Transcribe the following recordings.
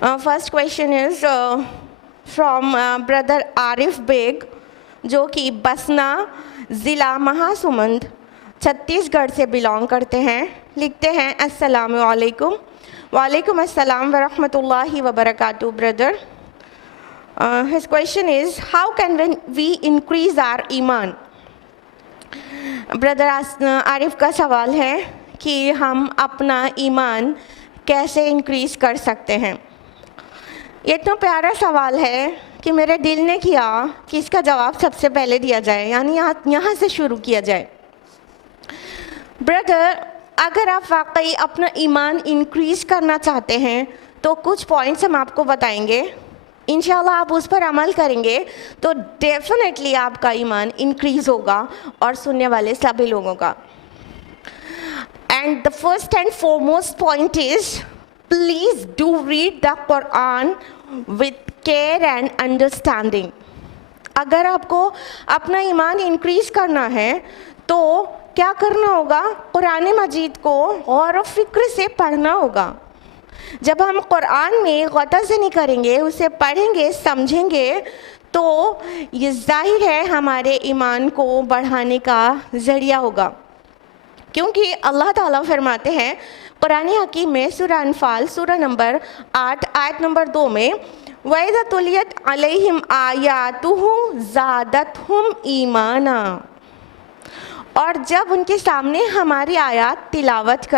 First question is from brother Arif Baig جو کہ بسنا ضلع مہاسمند چھتیس گڑھ سے بلانگ کرتے ہیں. لکھتے ہیں السلام علیکم. وعلیکم السلام ورحمۃ اللہ وبرکاتہ. Brother, his question is how can we increase our ایمان. بردر عارف کا سوال ہے کہ ہم اپنا ایمان کیسے انکریز کر سکتے ہیں. یہ اتنا پیارا سوال ہے کہ میرے دل نے کیا کہ اس کا جواب سب سے پہلے دیا جائے, یعنی یہاں سے شروع کیا جائے. بردر, اگر آپ واقعی اپنا ایمان انکریز کرنا چاہتے ہیں تو کچھ پوائنٹس ہم آپ کو بتائیں گے. انشاءاللہ آپ اس پر عمل کریں گے تو ڈیفینیٹلی آپ کا ایمان انکریز ہوگا اور سننے والے سبھی لوگوں کا. And the first and foremost point is please do read the Quran with care and understanding. اگر آپ کو اپنا ایمان انکریز کرنا ہے تو کیا کرنا ہوگا؟ قرآن مجید کو غور و فکر سے پڑھنا ہوگا. جب ہم قرآن میں غور سے نہیں کریں گے, اسے پڑھیں گے, سمجھیں گے, تو یہ ظاہر ہے ہمارے ایمان کو بڑھانے کا ذریعہ ہوگا. کیونکہ اللہ تعالیٰ فرماتے ہیں قرآن حکیم میں سورہ انفال سورہ نمبر 8 آیت نمبر 2 میں وَإِذَا تُلِيَتْ عَلَيْهِمْ آيَاتُهُ زَادَتْهُمْ ایمانا, اور جب ان کے سامنے ہماری آیات تلاوت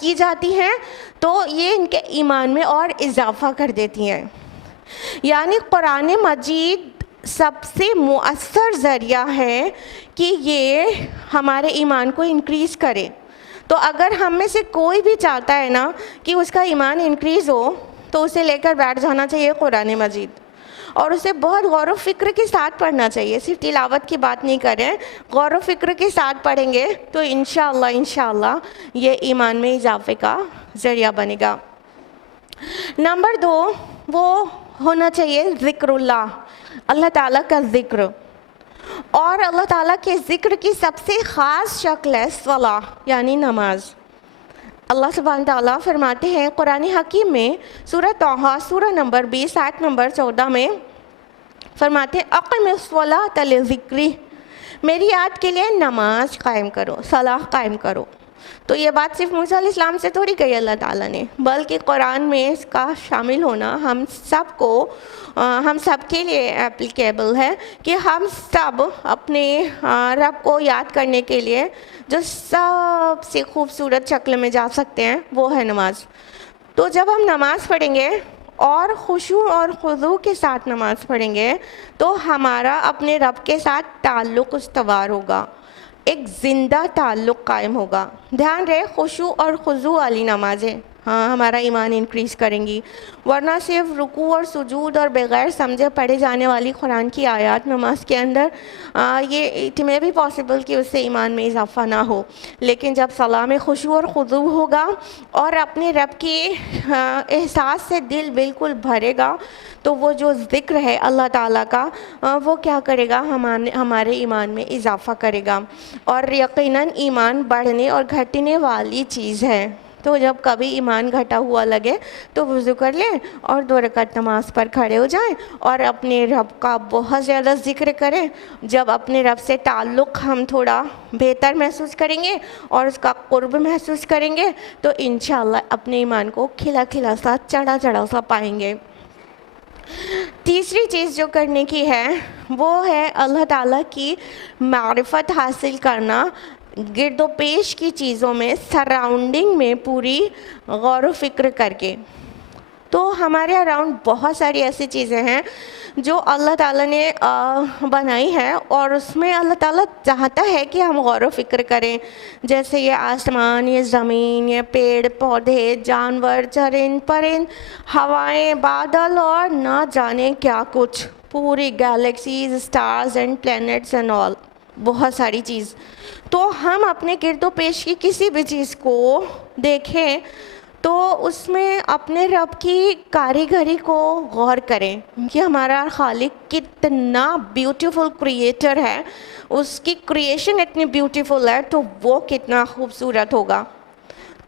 کی جاتی ہیں تو یہ ان کے ایمان میں اور اضافہ کر دیتی ہیں. یعنی قرآن مجید سب سے مؤثر ذریعہ ہے کہ یہ ہمارے ایمان کو انکریز کرے. تو اگر ہم میں سے کوئی بھی چاہتا ہے نا کہ اس کا ایمان انکریز ہو تو اسے لے کر بیٹھ جانا چاہیے قرآن مجید, اور اسے بہت غور و فکر کے ساتھ پڑھنا چاہیے. صرف تلاوت کی بات نہیں کریں, غور و فکر کے ساتھ پڑھیں گے تو انشاءاللہ یہ ایمان میں اضافے کا ذریعہ بنے گا. نمبر 2, وہ ہونا چاہیے ذکر اللہ, اللہ تعالیٰ کا ذکر. اور اللہ تعالیٰ کے ذکر کی سب سے خاص شکل ہے صلاح, یعنی نماز. اللہ سبحانہ تعالیٰ فرماتے ہیں قرآن حکیم میں سورہ طٰہٰ سورہ نمبر 20 آیت نمبر 14 میں فرماتے ہیں اقم الصلاۃ لذکری, میری یاد کے لیے نماز قائم کرو, صلاح قائم کرو. تو یہ بات صرف موسیٰ علیہ السلام سے تھوڑی کہی اللہ تعالیٰ نے, بلکہ قرآن میں اس کا شامل ہونا ہم سب کے لیے اپلیکیبل ہے کہ ہم سب اپنے رب کو یاد کرنے کے لیے جو سب سے خوبصورت شکل میں جا سکتے ہیں وہ ہے نماز. تو جب ہم نماز پڑھیں گے اور خشوع اور خضوع کے ساتھ نماز پڑھیں گے تو ہمارا اپنے رب کے ساتھ تعلق استوار ہوگا, ایک زندہ تعلق قائم ہوگا. دھیان رہے خشوع اور خضوع والی نمازیں ہمارا ایمان انکریز کریں گی, ورنہ صرف رکوع اور سجود اور بغیر سمجھے پڑھے جانے والی قرآن کی آیات نماز کے اندر یہ اٹ میں بھی پاسبل کہ اس سے ایمان میں اضافہ نہ ہو. لیکن جب صلاح میں خشوع اور خضوع ہوگا اور اپنے رب کے احساس سے دل بالکل بھرے گا تو وہ جو ذکر ہے اللہ تعالیٰ کا وہ کیا کرے گا؟ ہمارے ایمان میں اضافہ کرے گا. اور یقیناً ایمان بڑھنے اور گھٹنے والی چیز ہے. تو جب کبھی ایمان گھٹا ہوا لگے تو وضو کر لیں اور 2 رکعت نماز پر کھڑے ہو جائیں اور اپنے رب کا بہت زیادہ ذکر کریں. جب اپنے رب سے تعلق ہم تھوڑا بہتر محسوس کریں گے اور اس کا قرب محسوس کریں گے تو انشاءاللہ اپنے ایمان کو کھلا کھلا سا چڑھا سا پائیں گے. تیسری چیز جو کرنے کی ہے وہ ہے اللہ تعالیٰ کی معرفت حاصل کرنا, گرد و پیش کی چیزوں میں, سراؤنڈنگ میں پوری غور و فکر کر کے. تو ہمارے اراؤنڈ بہت ساری ایسی چیزیں ہیں جو اللہ تعالیٰ نے بنائی ہے اور اس میں اللہ تعالیٰ چاہتا ہے کہ ہم غور و فکر کریں. جیسے یہ آسمان, یہ زمین, یہ پیڑ پودے, جانور, چرند پرند, ہوائیں, بادل اور نہ جانے کیا کچھ, پوری galaxies, stars and planets and all, بہت ساری چیز. تو ہم اپنے گرد و پیش کی کسی بھی چیز کو دیکھیں تو اس میں اپنے رب کی کاریگری کو غور کریں کہ ہمارا خالق کتنا بیوٹیفل کریٹر ہے, اس کی کریشن اتنی بیوٹیفل ہے تو وہ کتنا خوبصورت ہوگا.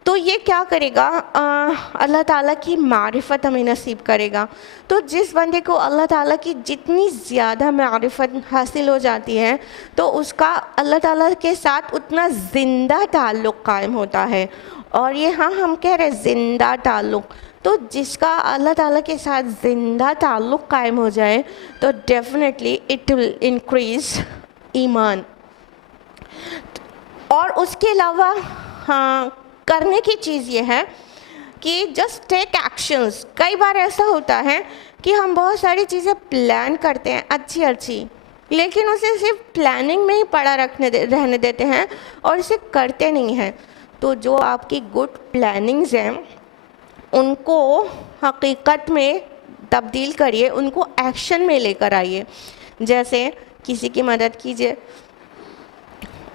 تو یہ کیا کرے گا؟ اللہ تعالیٰ کی معرفت ہمیں نصیب کرے گا. تو جس بندے کو اللہ تعالیٰ کی جتنی زیادہ معرفت حاصل ہو جاتی ہے تو اس کا اللہ تعالیٰ کے ساتھ اتنا زندہ تعلق قائم ہوتا ہے. اور یہ ہم کہہ رہے زندہ تعلق. تو جس کا اللہ تعالیٰ کے ساتھ زندہ تعلق قائم ہو جائے تو ڈیفینیٹلی اٹ ول انکریز ایمان. اور اس کے علاوہ کرنے کی چیز یہ ہے کہ جسٹ ٹیک ایکشنز. کئی بار ایسا ہوتا ہے کہ ہم بہت ساری چیزیں پلان کرتے ہیں اچھی لیکن اسے صرف پلاننگ میں ہی پڑا رہنے دیتے ہیں اور اسے کرتے نہیں ہیں. تو جو آپ کی گڈ پلاننگز ہیں ان کو حقیقت میں تبدیل کریے, ان کو ایکشن میں لے کر آئیے. جیسے کسی کی مدد کیجیے,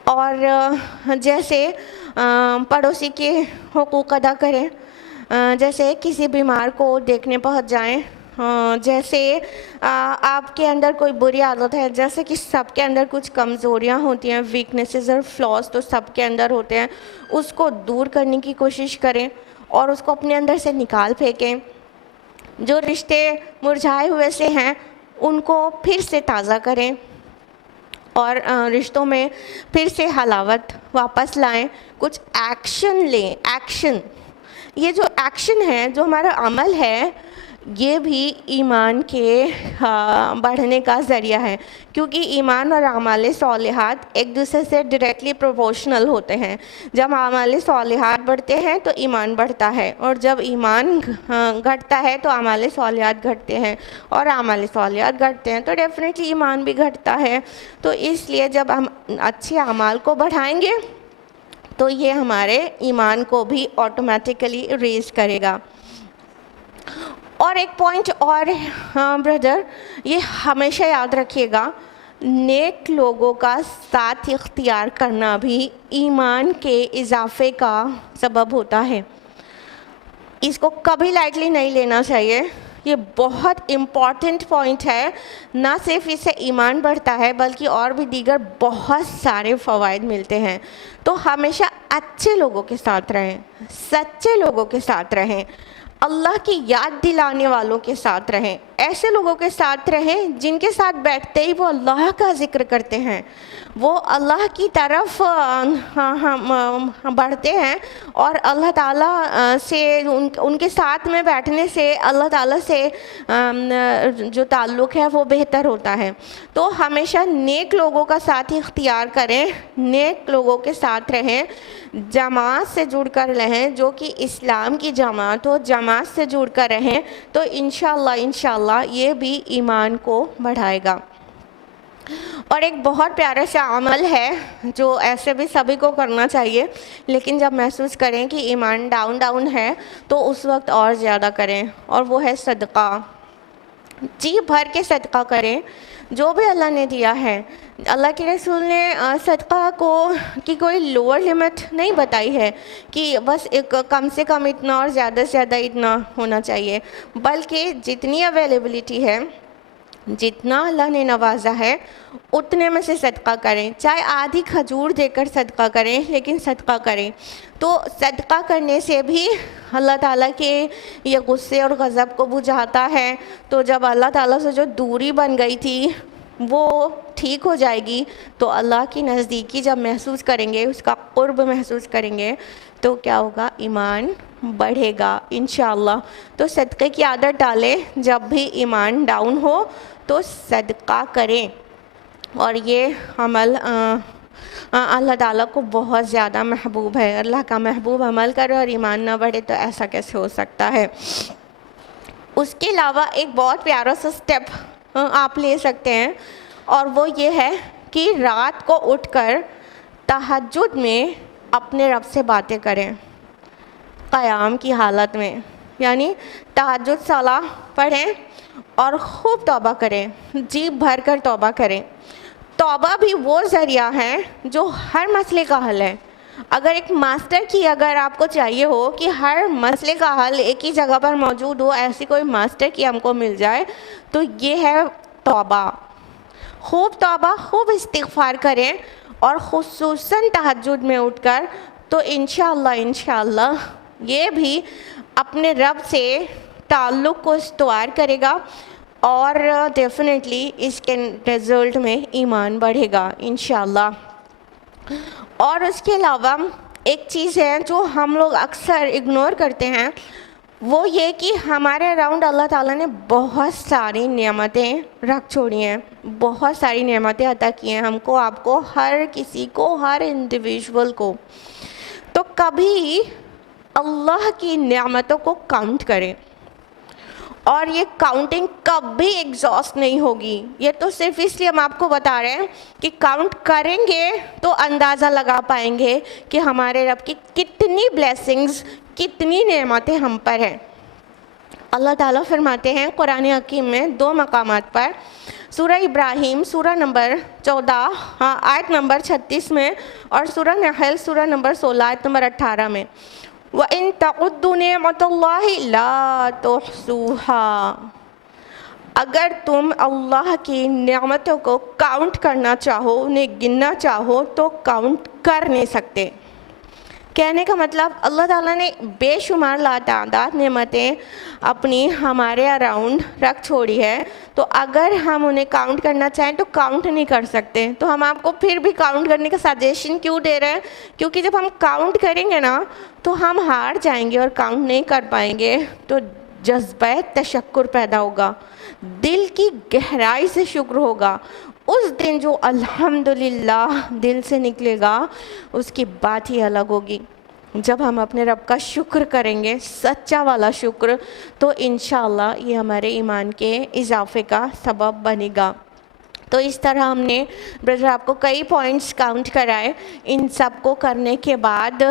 اور جیسے پڑوسی کے حقوق ادا کریں, جیسے کسی بیمار کو دیکھنے پہنچ جائیں, جیسے آپ کے اندر کوئی بری عادت ہے, جیسے کہ سب کے اندر کچھ کمزوریاں ہوتی ہیں, ویکنیسز اور فلاز تو سب کے اندر ہوتے ہیں, اس کو دور کرنے کی کوشش کریں اور اس کو اپنے اندر سے نکال پھینکیں. جو رشتے مرجھائے ہوئے سے ہیں ان کو پھر سے تازہ کریں اور رشتوں میں پھر سے حلاوت واپس لائیں. کچھ ایکشن لیں. ایکشن, یہ جو ایکشن ہے, جو ہمارا عمل ہے, یہ بھی ایمان کے بڑھنے کا ذریعہ ہے, کیونکہ ایمان اور اعمال صالحات ایک دوسرے سے ڈائریکٹلی پروپورشنل ہوتے ہیں. جب اعمال صالحات بڑھتے ہیں تو ایمان بڑھتا ہے, اور جب ایمان گھٹتا ہے تو اعمال صالحات گھٹتے ہیں, اور اعمال صالحات گھٹتے ہیں تو ڈیفینیٹلی ایمان بھی گھٹتا ہے. تو اس لیے جب ہم اچھے اعمال کو بڑھائیں گے تو یہ ہمارے ایمان کو بھی آٹومیٹیکلی ریز کرے گا. اور ایک پوائنٹ اور بردر, یہ ہمیشہ یاد رکھیے گا, نیک لوگوں کا ساتھ اختیار کرنا بھی ایمان کے اضافے کا سبب ہوتا ہے. اس کو کبھی لائٹلی نہیں لینا چاہیے. یہ بہت امپورٹنٹ پوائنٹ ہے. نہ صرف اس سے ایمان بڑھتا ہے بلکہ اور بھی دیگر بہت سارے فوائد ملتے ہیں. تو ہمیشہ اچھے لوگوں کے ساتھ رہیں, سچے لوگوں کے ساتھ رہیں, اللہ کی یاد دلانے والوں کے ساتھ رہیں, ایسے لوگوں کے ساتھ رہیں جن کے ساتھ بیٹھتے ہی وہ اللہ کا ذکر کرتے ہیں, وہ اللہ کی طرف بڑھتے ہیں, اور اللہ تعالیٰ سے ان کے ساتھ میں بیٹھنے سے اللہ تعالیٰ سے جو تعلق ہے وہ بہتر ہوتا ہے. تو ہمیشہ نیک لوگوں کا ساتھ اختیار کریں, نیک لوگوں کے ساتھ رہیں, جماعت سے جڑ کر رہیں جو کہ اسلام کی جماعت ہو, جماعت سے جڑ کر رہیں, تو انشاءاللہ یہ بھی ایمان کو بڑھائے گا. اور ایک بہت پیارا سا عمل ہے جو ایسے بھی سبھی کو کرنا چاہیے, لیکن جب محسوس کریں کہ ایمان ڈاؤن ہے تو اس وقت اور زیادہ کریں, اور وہ ہے صدقہ. جی بھر کے صدقہ کریں جو بھی اللہ نے دیا ہے. اللہ کے رسول نے صدقہ کی کوئی لوور لمٹ نہیں بتائی ہے کہ بس ایک کم سے کم اتنا اور زیادہ سے زیادہ اتنا ہونا چاہیے, بلکہ جتنی اویلیبلٹی ہے, جتنا اللہ نے نوازا ہے اتنے میں سے صدقہ کریں. چاہے آدھی کھجور دے کر صدقہ کریں, لیکن صدقہ کریں. تو صدقہ کرنے سے بھی اللہ تعالیٰ کے یہ غصے اور غضب کو بجھاتا ہے. تو جب اللہ تعالیٰ سے جو دوری بن گئی تھی وہ ٹھیک ہو جائے گی, تو اللہ کی نزدیکی جب محسوس کریں گے, اس کا قرب محسوس کریں گے, تو کیا ہوگا؟ ایمان بڑھے گا انشاءاللہ. تو صدقے کی عادت ڈالیں, جب بھی ایمان ڈاؤن ہو تو صدقہ کریں. اور یہ عمل اللہ تعالیٰ کو بہت زیادہ محبوب ہے. اللہ کا محبوب عمل کرے اور ایمان نہ بڑھے تو ایسا کیسے ہو سکتا ہے؟ اس کے علاوہ ایک بہت پیارا سا سٹیپ آپ لے سکتے ہیں, اور وہ یہ ہے کہ رات کو اٹھ کر تہجد میں اپنے رب سے باتیں کریں, قیام کی حالت میں. یعنی تہجد صلاح پڑھیں اور خوب توبہ کریں, جی بھر کر توبہ کریں. توبہ بھی وہ ذریعہ ہے جو ہر مسئلے کا حل ہے. اگر ایک ماسٹر کی اگر آپ کو چاہیے ہو کہ ہر مسئلے کا حل ایک ہی جگہ پر موجود ہو, ایسی کوئی ماسٹر کی ہم کو مل جائے, تو یہ ہے توبہ. خوب توبہ, خوب استغفار کریں, اور خصوصاً تہجد میں اٹھ کر تو انشاءاللہ یہ بھی اپنے رب سے تعلق کو استوار کرے گا اور ڈیفینیٹلی اس کے رزلٹ میں ایمان بڑھے گا انشاءاللہ۔ اور اس کے علاوہ ایک چیز ہے جو ہم لوگ اکثر اگنور کرتے ہیں، وہ یہ کہ ہمارے اراؤنڈ اللہ تعالیٰ نے بہت ساری نعمتیں رکھ چھوڑی ہیں، بہت ساری نعمتیں عطا کی ہیں ہم کو، آپ کو، ہر کسی کو، ہر انڈیویژول کو۔ تو کبھی اللہ کی نعمتوں کو کاؤنٹ کریں، اور یہ کاؤنٹنگ کبھی ایگزاسٹ نہیں ہوگی۔ یہ تو صرف اس لیے ہم آپ کو بتا رہے ہیں کہ کاؤنٹ کریں گے تو اندازہ لگا پائیں گے کہ ہمارے رب کی کتنی بلیسنگز، کتنی نعمتیں ہم پر ہیں۔ اللہ تعالیٰ فرماتے ہیں قرآن حکیم میں 2 مقامات پر، سورہ ابراہیم سورہ نمبر 14 آیت نمبر 36 میں، اور سورہ نحل سورہ نمبر 16 آیت نمبر 18 میں، وَإِن تَعُدُّوا نِعْمَةَ اللَّهِ لَا تُحْصُوهَا، اگر تم اللہ کی نعمتوں کو کاؤنٹ کرنا چاہو، انہیں گننا چاہو تو کاؤنٹ کر نہیں سکتے۔ کہنے کا مطلب اللہ تعالیٰ نے بے شمار لاتعداد نعمتیں اپنی ہمارے اراؤنڈ رکھ چھوڑی ہے، تو اگر ہم انہیں کاؤنٹ کرنا چاہیں تو کاؤنٹ نہیں کر سکتے۔ تو ہم آپ کو پھر بھی کاؤنٹ کرنے کا سجیشن کیوں دے رہے ہیں؟ کیونکہ جب ہم کاؤنٹ کریں گے نا تو ہم ہار جائیں گے اور کاؤنٹ نہیں کر پائیں گے، تو جذبہ تشکر پیدا ہوگا، دل کی گہرائی سے شکر ہوگا۔ اس دن جو الحمدللہ دل سے نکلے گا اس کی بات ہی الگ ہوگی۔ جب ہم اپنے رب کا شکر کریں گے، سچا والا شکر، تو انشاءاللہ یہ ہمارے ایمان کے اضافے کا سبب بنے گا۔ تو اس طرح ہم نے بردر آپ کو کئی پوائنٹس کاؤنٹ کرائے، ان سب کو کرنے کے بعد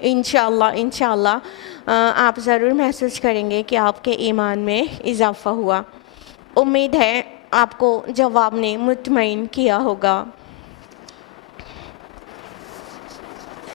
انشاءاللہ آپ ضرور محسوس کریں گے کہ آپ کے ایمان میں اضافہ ہوا۔ امید ہے آپ کو جواب نے مطمئن کیا ہوگا۔